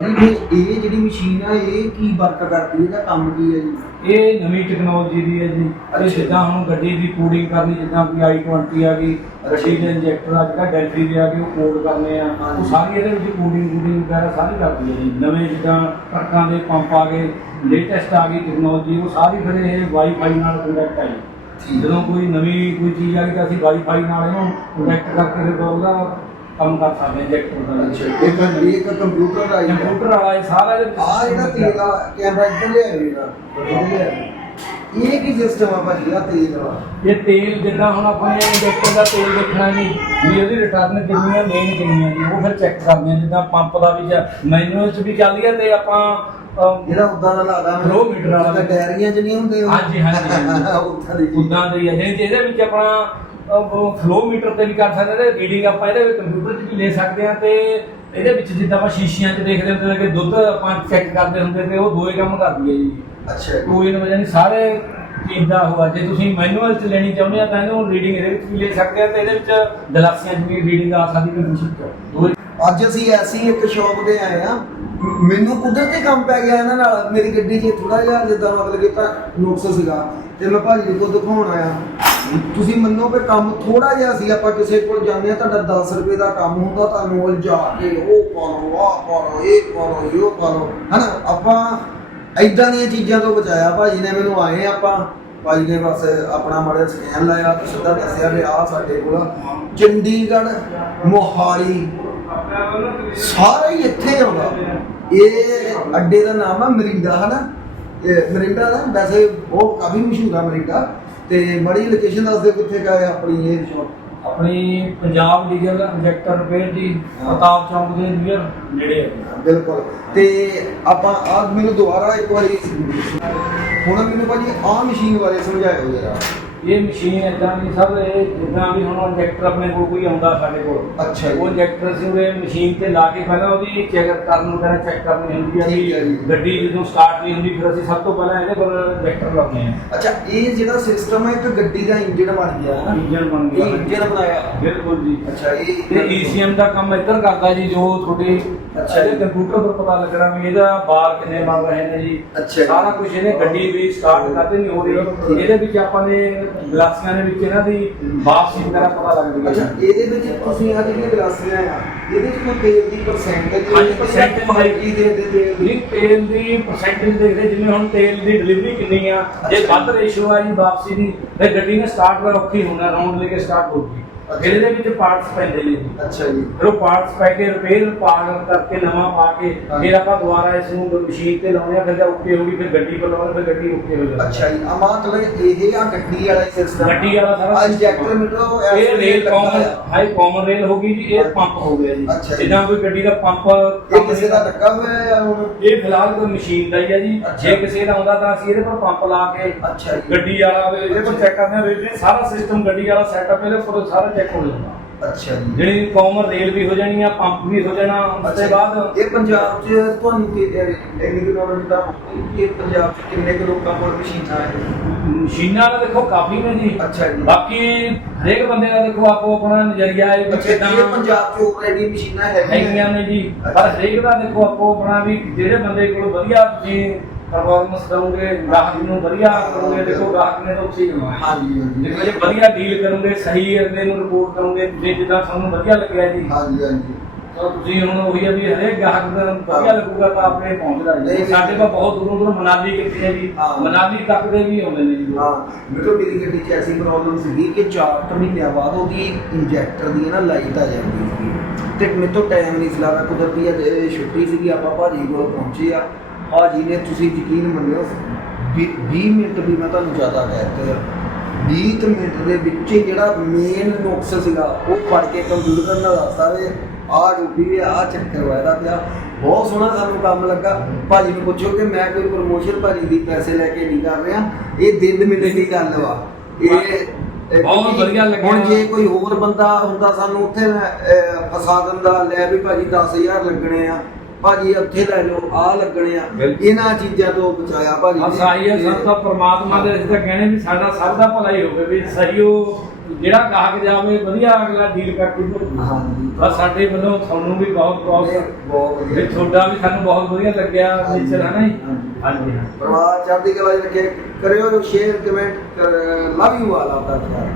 ਇਹ ਇਹ ਜਿਹੜੀ ਮਸ਼ੀਨ ਆ ਇਹ ਕੀ ਵਰਕ ਕਰਦੀ ਹੈ? ਇਹਦਾ ਕੰਮ ਕੀ ਹੈ ਜੀ? ਇਹ ਨਵੀਂ ਟੈਕਨੋਲੋਜੀ ਦੀ ਹੈ ਜੀ। ਅੱਛਾ। ਇਹ ਜਿੱਦਾਂ ਹੁਣ ਗੱਡੀ ਦੀ ਕੋਡਿੰਗ ਕਰਨੀ ਜਿੱਦਾਂ ਕੋਈ i20 ਆ ਗਈ ਗੱਡੀ ਦੇ ਇੰਜੈਕਟਰ ਆ ਜਿਹੜਾ ਡੈਲਫੀ ਦੇ ਆ ਗਏ ਉਹ ਕੋਡ ਕਰਨੇ ਆ। ਉਹ ਹਾਂਜੀ। ਸਾਰੀ ਇਹਦੇ ਵਿੱਚ ਕੋਡਿੰਗ ਕੋਡਿੰਗ ਵਗੈਰਾ ਸਾਰੀ ਕਰਦੀ ਹੈ ਜੀ। ਨਵੇਂ ਜਿੱਦਾਂ ਟਰੱਕਾਂ ਦੇ ਪੰਪ ਆ ਗਏ ਲੇਟੈਸਟ ਆ ਗਈ ਟੈਕਨੋਲੋਜੀ ਉਹ ਸਾਰੀ ਫਿਰ ਇਹ ਵਾਈਫਾਈ ਨਾਲ ਕੰਡਕਟ ਆ ਜੀ। ਠੀਕ ਜਦੋਂ ਕੋਈ ਨਵੀਂ ਕੋਈ ਚੀਜ਼ ਆ ਗਈ ਤਾਂ ਅਸੀਂ ਵਾਈਫਾਈ ਨਾਲ ਇਹਨੂੰ ਕੰਡਕਟ ਕਰਕੇ ਫਿਰ ਉਹਦਾ ਕੰਮ ਕਰ ਸਕਦੇ ਇੰਜੈਕਟਰ ਦਾ ਇਹ ਤਾਂ ਇਹ ਇੱਕ ਕੰਪਿਊਟਰ ਆ ਜੀ ਕੰਪਿਊਟਰ ਵਾਲਾ ਇਹ ਸਾਰਾ ਆ ਜਿਹੜਾ ਤੇਲ ਆ ਕੈਮਰਾ ਇੱਧਰ ਲਿਆ ਲਿਆ ਇਹ ਕੀ ਸਿਸਟਮ ਆ ਭਾਜੀ ਆ ਤੇਲ ਵਾਲਾ ਇਹ ਤੇਲ ਜਿੱਦਾਂ ਹੁਣ ਆਪਣੇ ਇੰਜੈਕਟਰ ਦਾ ਤੇਲ ਦੇਖਣਾ ਜੀ ਵੀ ਉਹਦੀ ਰਿਟਰਨ ਕਿੰਨੀ ਆ ਮੇਨ ਕਿੰਨੀ ਆ ਜੀ ਉਹ ਫਿਰ ਚੈੱਕ ਕਰਦੇ ਆ ਜਿੱਦਾਂ ਪੰਪ ਦਾ ਵੀ ਮੈਨੂਅਲ ਚ ਵੀ ਚੱਲਦੀ ਆ ਤੇ ਆਪਾਂ ਜਿਹੜਾ ਉਦਾਂ ਦਾ ਲੱਗਦਾ Kilometer ਵਾਲਾ। ਡੈਰੀਆਂ 'ਚ ਨਹੀਂ ਹੁੰਦੇ। ਹਾਂਜੀ, ਹਾਂਜੀ। ਉੱਦਾਂ ਦੀ। ਦੇ ਹੀ ਆ। ਵਿੱਚ ਆਪਣਾ ਫਲੋ ਮੀਟਰ ਤੇ ਵੀ ਕਰ ਸਕਦੇ ਤੇ ਰੀਡਿੰਗ ਆਪਾਂ ਇਹਦੇ ਵਿੱਚ ਕੰਪਿਊਟਰ 'ਚ ਵੀ ਲੈ ਸਕਦੇ ਆ ਤੇ ਇਹਦੇ ਵਿੱਚ ਜਿੱਦਾਂ ਆਪਾਂ ਸ਼ੀਸ਼ੀਆਂ 'ਚ ਦੇਖਦੇ ਹੁੰਦੇ ਕਿ ਦੁੱਧ ਆਪਾਂ ਚੈੱਕ ਕਰਦੇ ਹੁੰਦੇ ਤੇ ਉਹ ਦੋਏ ਕੰਮ ਕਰਦੀ ਹੈ ਜੀ। ਅੱਛਾ। ਕੋਈ ਨਾ ਨਹੀਂ ਸਾਰੇ ਚੀਜ਼ ਦਾ ਹੋਆ ਜੇ ਤੁਸੀਂ ਮੈਨੂਅਲ ਚ ਲੈਣੀ ਚਾਹੁੰਦੇ ਆ ਤਾਂ ਇਹਨੂੰ ਰੀਡਿੰਗ ਇਹਦੇ ਵਿੱਚ ਵੀ ਲੈ ਸਕਦੇ ਆ ਤੇ ਇਹਦੇ ਵਿੱਚ ਗਲਾਸੀਆਂ 'ਚ ਵੀ ਰੀਡਿੰਗ ਆ ਸਕਦੀ 'ਚ ਦੋਏ ਅੱਜ ਅਸੀਂ ਐਸੀ ਇੱਕ ਸ਼ੌਪ ਤੇ ਆਏ ਆ ਮੈਨੂੰ ਕੁਦਰਤੀ ਕੰਮ ਪੈ ਗਿਆ ਇਹਨਾਂ ਨਾਲ। ਮੇਰੀ ਗੱਡੀ 'ਚ ਥੋੜਾ ਜਿਹਾ ਜਿੱਦਾਂ ਮਤਲਬ ਕਿ ਤਾਂ ਨੁਕਸ ਸੀਗਾ ਤੇ ਮੈਂ ਭਾਜੀ ਨੂੰ ਦਿਖਾਉਣ ਆਇਆ। ਤੁਸੀਂ ਮੰਨੋ ਕਿ ਕੰਮ ਥੋੜਾ ਜਿਹਾ ਸੀ, ਆਪਾਂ ਕਿਸੇ ਕੋਲ ਜਾਂਦੇ ਆ ਤੁਹਾਡਾ 10 ਰੁਪਏ ਦਾ ਕੰਮ ਹੁੰਦਾ, ਤੁਹਾਨੂੰ ਉਲਝਾ ਕੇ ਉਹ ਕਰੋ ਆਹ ਕਰੋ ਇਹ ਕਰੋ ਇਹ ਕਰੋ ਹਨਾ, ਆਪਾਂ ਐਦਾਂ ਦੀਆਂ ਚੀਜ਼ਾਂ ਤੋਂ ਬਚਾਇਆ, ਭਾਜੀ ਨੇ ਮੈਨੂੰ ਆਏ ਆਪਾਂ, ਭਾਜੀ ਨੇ ਬਸ ਆਪਣਾ ਮਾੜਾ ਸਕੈਨ ਲਾਇਆ ਤੇ ਸਿੱਧਾ ਦੱਸਿਆ ਵੀ ਆਹ ਸਾਡੇ ਕੋਲ ਚੰਡੀਗੜ੍ਹ, ਮੋਹਾਲੀ, ਸਾਰੇ ਹੀ ਇੱਥੇ ਆਉਂਦਾ। ਇਹ ਅੱਡੇ ਦਾ ਨਾਮ ਆ ਮਰਿੰਡਾ, ਹਨਾ? ਮਰਿੰਡਾ ਦਾ ਵੈਸੇ ਉਹ ਕਾਫੀ ਮਸ਼ਹੂਰ ਆ ਮਰਿੰਡਾ। ਤੇ ਬੜੀ ਲੋਕੇਸ਼ਨ ਦੱਸ ਦਿਓ ਕਿੱਥੇ ਕਾ ਹੈ ਆਪਣੀ ਇਹ ਸ਼ੌਪ ਆਪਣੀ ਪੰਜਾਬ ਡੀਜ਼ਲ ਇੰਜੈਕਟਰ ਰਿਪੇਅਰ ਦੀ ਪ੍ਰਤਾਪ ਚੌਂਕ ਦੇ ਨੀਅਰ ਨੇੜੇ ਹੈ ਬਿਲਕੁਲ। ਤੇ ਆਪਾਂ ਆ ਮੈਨੂੰ ਦੁਬਾਰਾ ਇੱਕ ਵਾਰੀ ਹੁਣ ਮੈਨੂੰ ਭਾਜੀ ਆਹ ਮਸ਼ੀਨ ਬਾਰੇ ਸਮਝਾਇਓ ਜਰਾ। ਇਹ ਮਸ਼ੀਨ ਇਦਾਂ ਦੀ ਸਭ ਇਹ ਜਿੱਦਾਂ ਵੀ ਹੁਣ ਇੰਜੈਕਟਰ ਆਪਣੇ ਕੋਲ ਕੋਈ ਆਉਂਦਾ ਸਾਡੇ ਕੋਲ ਅੱਛਾ। ਉਹ ਇੰਜੈਕਟਰ ਸੀ ਉਹ ਮਸ਼ੀਨ ਤੇ ਲਾ ਕੇ ਪਹਿਲਾਂ ਉਹਦੀ ਚੈੱਕ ਕਰਨ ਵਗੈਰਾ ਚੈੱਕ ਕਰਨੀ ਹੁੰਦੀ ਆ। ਵੀ ਗੱਡੀ ਜਦੋਂ ਸਟਾਰਟ ਨਹੀਂ ਹੁੰਦੀ ਫਿਰ ਅਸੀਂ ਸਭ ਤੋਂ ਪਹਿਲਾਂ ਇਹਦੇ ਪਰ ਇੰਜੈਕਟਰ ਲਾਉਂਦੇ ਆ ਅੱਛਾ ਇਹ ਜਿਹੜਾ ਸਿਸਟਮ ਹੈ ਇੱਕ ਗੱਡੀ ਦਾ ਇੰਜਨ ਬਣ ਗਿਆ ਹੈ ਇੰਜਨ ਬਣ ਗਿਆ ਇਹ ਇੰਜਨ ਬਣਾਇਆ ਬਿਲਕੁਲ ਜੀ ਅੱਛਾ ਇਹ ਤੇ ECM ਦਾ ਕੰਮ ਇੱਧਰ ਕਰਦਾ ਜੀ ਜੋ ਤੁਹਾਡੇ ਅੱਛਾ ਜੀ। ਇਹਦੇ ਕੰਪਿਊਟਰ ਪਰ ਪਤਾ ਲੱਗਣਾ ਵੀ ਇਹਦਾ ਬਾਰ ਕਿੰਨੇ ਬਣ ਰਹੇ ਨੇ ਜੀ। ਸਾਰਾ ਕੁਝ ਇਹਨੇ ਗੱਡੀ ਵੀ ਸਟਾਰਟ ਕਰਦੇ ਨਹੀਂ ਹੋ ਰਹੀ ਇਹਦੇ ਵਿੱਚ ਆਪਾਂ ਨੇ ਗਲਾਸੀਆਂ ਦੇ ਵਿੱਚ ਇਹਨਾਂ ਦੀ ਵਾਪਸੀ ਵਗੈਰਾ ਪਤਾ ਲੱਗਦੀ ਹੈ ਇਹਦੇ ਵਿੱਚ ਤੁਸੀਂ ਆ ਜਿਹੜੀਆਂ ਗਲਾਸੀਆਂ ਆ ਇਹਦੇ ਵਿੱਚ ਕੋਈ ਤੇਲ ਦੀ ਪਰਸੈਂਟੇਜ ਹਾਂਜੀ, percentage ਕੁਆਲਿਟੀ ਦੇ ਦੇ ਤੇਲ ਦੀ? ਨਹੀਂ ਤੇਲ ਦੀ ਪਰਸੈਂਟੇਜ ਦੇਖਦੇ ਜਿਵੇਂ ਹੁਣ ਤੇਲ ਦੀ ਡਿਲੀਵਰੀ ਕਿੰਨੀ ਆ ਜੇ ਅੱਛਾ। ਵੱਧ ਰੇਸ਼ੋ ਆ ਜੀ ਵਾਪਸੀ ਦੀ ਫਿਰ ਗੱਡੀ ਨੇ ਸਟਾਰਟ ਦਾ ਔਖੀ ਹੋਣਾ ਰਾਉਂਡ ਲੈ ਕੇ ਸਟਾਰਟ ਹੋਊਗੀ ਅੱਛਾ। ਫਿਰ ਇਹਦੇ ਵਿੱਚ ਪਾਰਟਸ ਪੈਂਦੇ ਨੇ ਜੀ। ਅੱਛਾ ਜੀ। ਫਿਰ ਉਹ ਪਾਰਟਸ ਪੈ ਕੇ ਰਿਪੇਅਰ ਪਾ ਕਰਕੇ ਨਵਾਂ ਪਾ ਕੇ ਹਾਂਜੀ। ਫਿਰ ਆਪਾਂ ਦੁਬਾਰਾ ਇਸ ਨੂੰ ਮਸ਼ੀਨ ਤੇ ਲਾਉਂਦੇ ਆ ਫਿਰ ਜਦ ਓਕੇ ਹੋ ਗਈ ਫਿਰ ਗੱਡੀ ਪਰ ਲਾਉਂਦੇ ਫਿਰ ਗੱਡੀ ਓਕੇ ਹੋ ਜਾਂਦੀ ਅੱਛਾ ਜੀ। ਆ ਮਤਲਬ ਇਹ ਆ ਗੱਡੀ ਵਾਲਾ ਸਿਸਟਮ ਗੱਡੀ ਵਾਲਾ ਸਾਰਾ ਆ system ਇੰਜੈਕਟਰ ਆ। ਮਿਲੋ ਇਹ rail common high common rail ਹੋ ਗਈ ਜੀ ਇਹ ਪੰਪ ਹੋ ਗਿਆ ਜੀ। ਅੱਛਾ ਜੀ। ਜਿੱਦਾਂ ਕੋਈ ਗੱਡੀ ਦਾ ਪੰਪ ਇਹ ਕਿਸੇ ਦਾ ਲੱਗਾ ਹੋਇਆ ਹੈ ਹੁਣ? ਇਹ ਫਿਲਹਾਲ ਕੋਈ ਮਸ਼ੀਨ ਦਾ ਹੀ ਹੈ ਜੀ। ਅੱਛਾ। ਜੇ ਕਿਸੇ ਦਾ ਆਉਂਦਾ ਤਾਂ ਅਸੀਂ ਇਹਦੇ ਪਰ ਪੰਪ ਲਾ ਕੇ ਅੱਛਾ ਜੀ। ਗੱਡੀ ਵਾਲਾ ਇਹਦੇ ਪਰ ਚੈੱਕ ਕਰਦੇ ਹਾਂ। ਵੀ ਸਾਰਾ ਸਿਸਟਮ ਗੱਡੀ ਵਾਲਾ ਸੈਟਅਪ ਇਹਦੇ ਉੱਪਰ ਸਾਰਾ ਚੈੱਕ ਹੋ ਜਾਂਦਾ। ਅੱਛਾ ਜੀ। ਜਿਹੜੀ ਕਾਮਨ ਰੇਲ ਵੀ ਹੋ ਜਾਣੀ ਆ ਪੰਪ ਵੀ ਹੋ ਜਾਣਾ ਉਸ ਤੋਂ ਬਾਅਦ ਇਹ ਪੰਜਾਬ 'ਚ ਤੁਹਾਨੂੰ ਕੀ ਕੁ knowledge ਦਾ ਇਹ ਪੰਜਾਬ 'ਚ ਕਿੰਨੇ ਕੁ ਲੋਕਾਂ ਕੋਲ ਮਸ਼ੀਨਾਂ ਹੈ ਮਸ਼ੀਨਾਂ ਦਾ ਦੇਖੋ ਕਾਫੀ ਨੇ ਜੀ। ਅੱਛਾ ਜੀ। ਬਾਕੀ ਹਰੇਕ ਬੰਦੇ ਦਾ ਦੇਖੋ ਆਪੋ ਆਪਣਾ ਨਜ਼ਰੀਆ ਹੈ ਕਿੱਦਾਂ ਜੀ ਇਹ ਪੰਜਾਬ 'ਚ ਆਲਰੇਡੀ ਮਸ਼ੀਨਾਂ ਹੈਗੀਆਂ ਹੈਗੀਆਂ ਨੇ ਜੀ। ਪਰ ਹਰੇਕ ਦਾ ਦੇਖੋ ਆਪੋ ਆਪਣਾ ਵੀ ਜਿਹੜੇ ਬੰਦੇ ਕੋਲ ਵਧੀਆ ਤੁਸੀਂ ਪਰਫਾਰਮੈਂਸ ਕਰੋਗੇ ਗਾਹਕ ਨੂੰ ਵਧੀਆ ਕਰੋਗੇ ਦੇਖੋ ਗਾਹਕ ਨੇ ਤਾਂ ਜਾਣਾ ਹੈ ਹਾਂਜੀ ਹਾਂਜੀ ਦੇਖੋ ਜੇ ਵਧੀਆ ਡੀਲ ਕਰੋਗੇ ਸਹੀ ਅਗਲੇ ਨੂੰ ਰਿਪੋਰਟ ਕਰੋਗੇ ਜੇ ਜਿੱਦਾਂ ਤੁਹਾਨੂੰ ਵਧੀਆ ਲੱਗਿਆ ਜੀ ਹਾਂਜੀ ਹਾਂਜੀ ਤਾਂ ਤੁਸੀਂ ਹੁਣ ਉਹੀ ਆ ਵੀ ਹਰੇਕ ਗਾਹਕ ਦਾ ਵਧੀਆ ਲੱਗੂਗਾ ਤਾਂ ਆਪਣੇ ਪਹੁੰਚਦਾ ਜੀ। ਸਾਡੇ ਕੋਲ ਬਹੁਤ ਦੂਰੋਂ ਦੂਰੋਂ ਮਨਾਲੀ ਕਿੱਥੇ ਹੈ ਜੀ। ਮਨਾਲੀ ਤੱਕ ਦੇ ਵੀ ਆਉਂਦੇ ਨੇ ਜੀ। ਹਾਂ ਮੇਰੇ ਮੇਰੀ ਗੱਡੀ 'ਚ ਐਸੀ ਪ੍ਰੋਬਲਮ ਸੀਗੀ ਕਿ 4 ਮਹੀਨਿਆਂ ਬਾਅਦ ਉਹਦੀ ਇੰਜੈਕਟਰ ਦੀ ਨਾ ਲਾਈਟ ਆ ਜਾਂਦੀ ਸੀ ਤੇ ਮੇਰੇ ਤੋਂ ਟਾਈਮ ਨਹੀਂ ਸੀ ਲੱਗਦਾ ਕੁਦਰਤੀ ਇਹ ਛੁੱਟੀ ਸੀਗੀ ਆਪਾਂ ਭਾਜੀ ਕੋਲ ਪਹੁੰਚੇ ਆ ਭਾਜੀ ਨੇ ਤੁਸੀਂ ਯਕੀਨ ਮੰਨਿਓ 20 ਮਿੰਟ ਵੀ ਮੈਂ ਤੁਹਾਨੂੰ ਜ਼ਿਆਦਾ ਕਹਿ ਦਿੱਤੇ ਆ। 20 ਕੁ ਮਿੰਟ ਦੇ ਵਿੱਚ ਹੀ ਜਿਹੜਾ ਮੇਨ ਨੁਕਸ ਸੀਗਾ ਉਹ ਫੜ ਕੇ ਕੰਪਿਊਟਰ ਨਾਲ ਦੱਸਦਾ ਵੇ ਆਹ ਡੁੱਬੀ ਵੀ ਆਹ ਚੱਕਰ ਹੋਇਆ ਦਾ ਪਿਆ। ਬਹੁਤ ਸੋਹਣਾ ਸਾਨੂੰ ਕੰਮ ਲੱਗਾ। ਭਾਜੀ ਨੂੰ ਪੁੱਛੋ ਕਿ ਮੈਂ ਕੋਈ ਪ੍ਰਮੋਸ਼ਨ ਭਾਜੀ ਦੀ ਪੈਸੇ ਲੈ ਕੇ ਨਹੀਂ ਕਰ ਰਿਹਾ। ਇਹ ਦਿਨ ਮਿਲਣ ਦੀ ਗੱਲ ਵਾ। ਇਹ ਬਹੁਤ ਵਧੀਆ ਲੱਗਿਆ। ਹੁਣ ਜੇ ਕੋਈ ਹੋਰ ਬੰਦਾ ਹੁੰਦਾ ਸਾਨੂੰ ਉੱਥੇ ਫਸਾ ਦਿੰਦਾ ਲੈ ਵੀ ਭਾਜੀ 10000 ਲੱਗਣੇ ਆ। ਭਾਜੀ ਉੱਥੇ ਲੈ ਜਾਓ ਆ ਲੱਗਣੇ ਆ। ਇਹਨਾਂ ਚੀਜ਼ਾਂ ਤੋਂ ਬਚਾਇਆ ਭਾਜੀ। ਬਸ ਆਈ ਹੈ ਸਭ ਦਾ ਪ੍ਰਮਾਤਮਾ ਦੇ ਅਸੀਂ ਤਾਂ ਕਹਿੰਦੇ ਵੀ ਸਾਡਾ ਸਭ ਦਾ ਭਲਾ ਹੀ ਹੋਵੇ ਵੀ ਸਹੀ ਉਹ ਜਿਹੜਾ ਗਾਹਕ ਜਾਵੇ ਵਧੀਆ ਅਗਲਾ ਡੀਲ ਕਰਕੇ। ਹਾਂਜੀ। ਬਸ ਸਾਡੇ ਵੱਲੋਂ ਤੁਹਾਨੂੰ ਵੀ ਬਹੁਤ ਬਹੁਤ ਵਧੀਆ। ਤੁਹਾਡਾ ਵੀ ਸਾਨੂੰ ਬਹੁਤ ਵਧੀਆ ਲੱਗਿਆ ਨੇਚਰ ਹੈ ਨਾ ਜੀ? ਹਾਂਜੀ। ਹਾਂ। ਪਰਿਵਾਰ ਚੜ੍ਹਦੀ ਕਲਾ ਰੱਖੇ। ਕਰਿਓ share comment love you all ਆਪਦਾ ਖਿਆਲ।